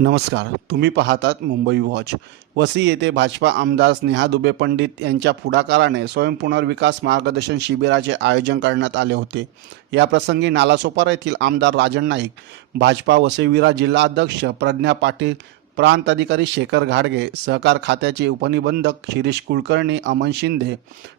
नमस्कार तुम्ही पाहतात मुंबई वॉच. वसी येथे भाजपा आमदार स्नेहा दुबे पंडित यांच्या पुढाकाराने स्वयंपुनर्विकास मार्गदर्शन शिबिराचे आयोजन करण्यात आले होते. याप्रसंगी नालासोपारा येथील आमदार राजन नाईक भाजपा वसईविरा जिल्हाध्यक्ष प्रज्ञा पाटील प्रांत अधिकारी शेखर घाडगे सहकार खात्याचे उपनिबंधक शिरीष कुलकर्णी अमन शिंदे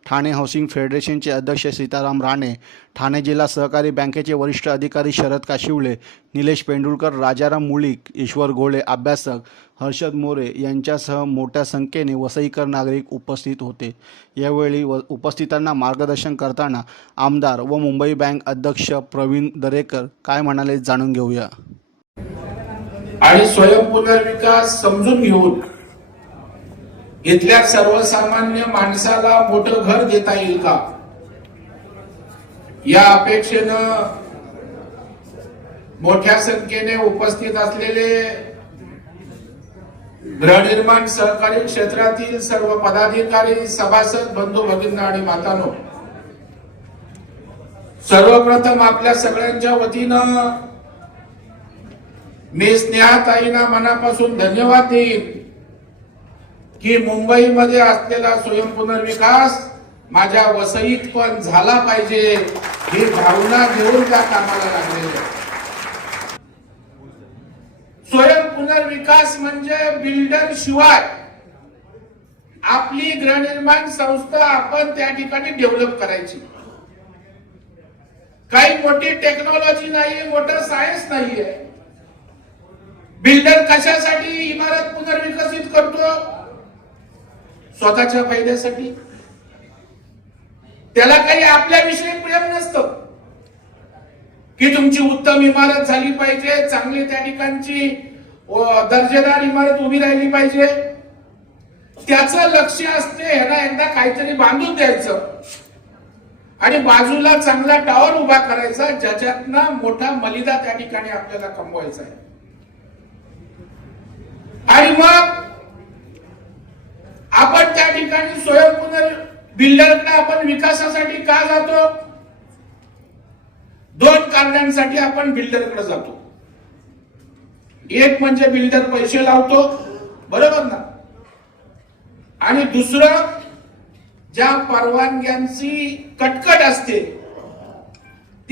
ठाणे हाऊसिंग फेडरेशनचे अध्यक्ष सीताराम राणे ठाणे जिल्हा सहकारी बँकेचे वरिष्ठ अधिकारी शरद काशिवले निलेश पेंडुलकर राजाराम मुळीक ईश्वर गोळे अभ्यासक हर्षद मोरे यांच्यासह मोठ्या संख्येने वसईकर नागरिक उपस्थित होते. यावेळी व उपस्थितांना मार्गदर्शन करताना आमदार व मुंबई बँक अध्यक्ष प्रवीण दरेकर काय म्हणाले जाणून घेऊया. आणि स्वयंपुनर्विकास समजून घेऊन इथल्या सर्वसामान्य माणसाला मोठं घर देता येईल का? या अपेक्षेनं मोठ्या संख्येने उपस्थित असलेले गृहनिर्माण सहकारी क्षेत्रातील सर्व पदाधिकारी सभासद बंधू भगिनी आणि मातानो सर्वप्रथम आपल्या सगळ्यांच्या वतीनं मी स्नेहाताईंना मनापासून धन्यवाद देईन की मुंबईमध्ये असलेला स्वयंपुनर्विकास माझ्या वसईत पण झाला पाहिजे ही भावना घेऊन त्या कामाला लागलेले स्वयंपुनर्विकास म्हणजे बिल्डर शिवाय आपली गृहनिर्माण संस्था आपण त्या ठिकाणी डेव्हलप करायची. काही मोठी टेक्नॉलॉजी नाहीये मोठं सायन्स नाहीये. बिल्डर कशासाठी इमारत पुनर्विकसित करतो? स्वतःच्या फायद्यासाठी. त्याला काही आपल्याविषयी प्रेम नसतं. की तुमची उत्तम इमारत झाली पाहिजे चांगली त्या ठिकाणची दर्जेदार इमारत उभी राहिली पाहिजे. त्याचं लक्ष असते ह्याला एकदा काहीतरी बांधून द्यायचं. आणि बाजूला चांगला टावर उभा करायचा ज्याच्यातनं मोठा मलिदा त्या ठिकाणी आपल्याला कमवायचा आहे. आणि मग आपण त्या ठिकाणी स्वयंपुनर बिल्डरकडे आपण विकासासाठी का जातो? दोन कारणांसाठी आपण बिल्डरकडे जातो. एक म्हणजे बिल्डर पैसे लावतो बरोबर ना? आणि दुसरं ज्या परवानग्यांची कटकट असते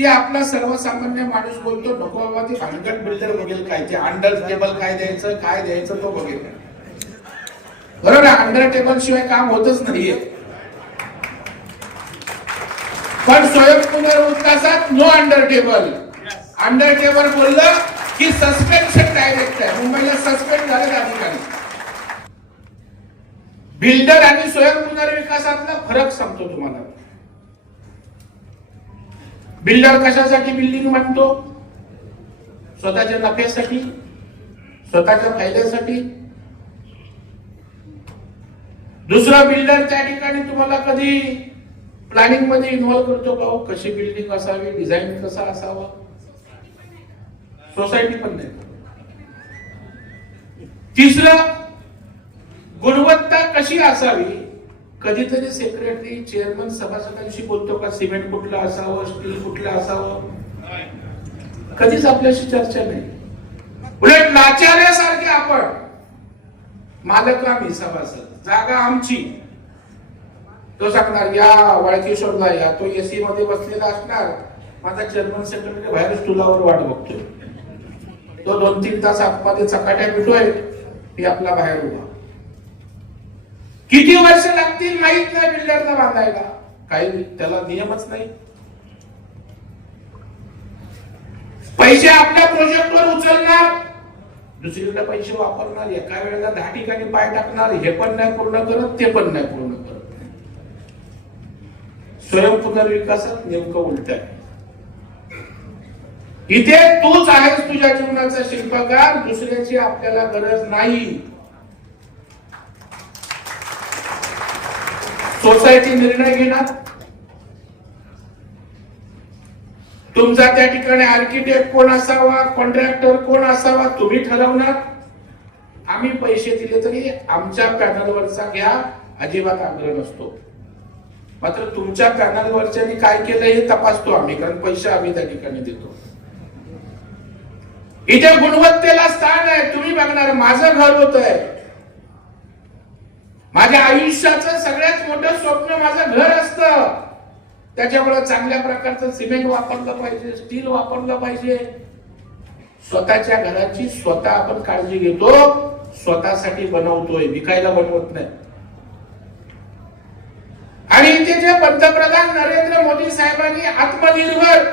ते आपला सर्वसामान्य माणूस बोलतो नको बाबा ते भानगड बिल्डर बघेल काय ते अंडर टेबल काय द्यायचं काय द्यायचं तो बघेल. बरोबर अंडर टेबल शिवाय काम होतच नाहीये. पण स्वयंपुनर्विकासात no under table under table बोललं की सस्पेन्शन डायरेक्ट आहे. मुंबईला सस्पेंड झाले अधिकारी. बिल्डर आणि स्वयंपुनर्विकासातला फरक सांगतो तुम्हाला. बिल्डर कशासाठी बिल्डिंग बांधतो स्वतःच्या नफ्यासाठी? स्वतःच्या फायद्यासाठी? दुसरा बिल्डर त्या ठिकाणी तुम्हाला कधी प्लॅनिंगमध्ये इन्व्हॉल्व करतो का हो? कशी बिल्डिंग असावी डिझाईन कसा असावा? सोसायटी पण नाही. तिसरं गुणवत्ता कशी असावी? कधीतरी सेक्रेटरी चेअरमन सभासदांशी बोलतो का? सिमेंट कुठलं असावं स्टील कुठलं असावं? कधीच आपल्याशी चर्चा नाही. उलट नाचाऱ्यासारखे आपण. मालक आम्ही सभासद. जागा आमची. तो सांगणार या वाळकेश्वरला या तो एसी मध्ये बसलेला असणार. माझा चेअरमन सेक्रेटरी बाहेर स्टुलावर वाट बघतो तो दोन तीन तास आतमध्ये चकाट्या भेटोय मी आपला बाहेर उभा. किती वर्ष लागतील माहीत नाही बिल्डरला बांधायला? काही त्याला नियमच नाही. पैसे आपल्या प्रोजेक्टवर उचलणार दुसरीकडे पैसे वापरणार एका वेळेला दहा ठिकाणी पाय टाकणार हे पण नाही पूर्ण करत ते पण नाही पूर्ण करत. स्वयंपुनर्विकासात नेमकं उलट आहे. इथे तूच आहेस तुझ्या जीवनाचा शिल्पकार दुसऱ्याची आपल्याला गरज नाही. सोसायटी निर्णय घेणार? तुमचा त्या ठिकाणी आर्किटेक्ट कोण असावा कॉन्ट्रॅक्टर कोण असावा तुम्ही ठरवणार? आम्ही पैसे दिले तरी आमच्या पॅनलवरचा घ्या अजिबात आग्रह नसतो. मात्र तुमच्या पॅनलवरच्यानी काय केलं हे तपासतो आम्ही कारण पैसे आम्ही त्या ठिकाणी देतो. इथे गुणवत्तेला स्थान आहे तुम्ही बघणार माझं घर होत आहे माझ्या आयुष्याचं सगळ्यात मोठं स्वप्न माझं घर असतं. त्याच्यामुळे चांगल्या प्रकारचं सिमेंट वापरलं पाहिजे स्टील वापरलं पाहिजे. स्वतःच्या घराची स्वतः आपण काळजी घेतो स्वतःसाठी बनवतोय विकायला बनवत नाही. आणि इथे जे पंतप्रधान नरेंद्र मोदी साहेबांनी आत्मनिर्भर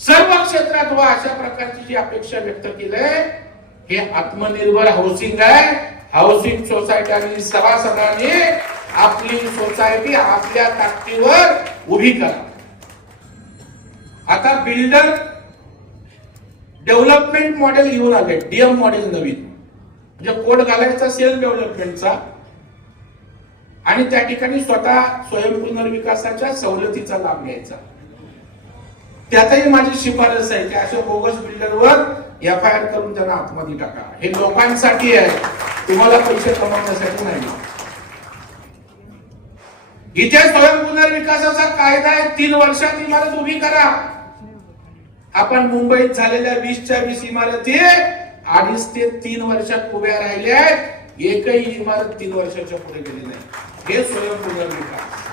सर्व क्षेत्रात व अशा प्रकारची जी अपेक्षा व्यक्त केली हे आत्मनिर्भर हाऊसिंग आहे. हाऊसिंग सोसायटी आणि सभासदांनी आपली सोसायटी आपल्या ताकदीवर उभी करा. आता बिल्डर डेव्हलपमेंट मॉडेल घेऊन आले डीएम मॉडेल नवीन. म्हणजे कोड घालायचा सेल्फ डेव्हलपमेंटचा. आणि त्या ठिकाणी स्वतः स्वयंपुनर्विकासाच्या सवलतीचा लाभ घ्यायचा. त्यातही माझी शिफारस आहे की अशा बोगस बिल्डरवर एफ आय आर करून त्यांना आतमध्ये टाका. हे लोकांसाठी आहे. तुम्हाला पैसे कमवण्यासाठी नाही. इथे स्वयंपुनर्विकासाचा कायदा आहे. तीन वर्षात इमारत उभी करा. आपण मुंबईत झालेल्या वीसच्या वीस इमारती अडीच ते तीन वर्षात उभ्या राहिल्या आहेत. एकही इमारत तीन वर्षाच्या पुढे गेली नाही. हे स्वयंपुनर्विकास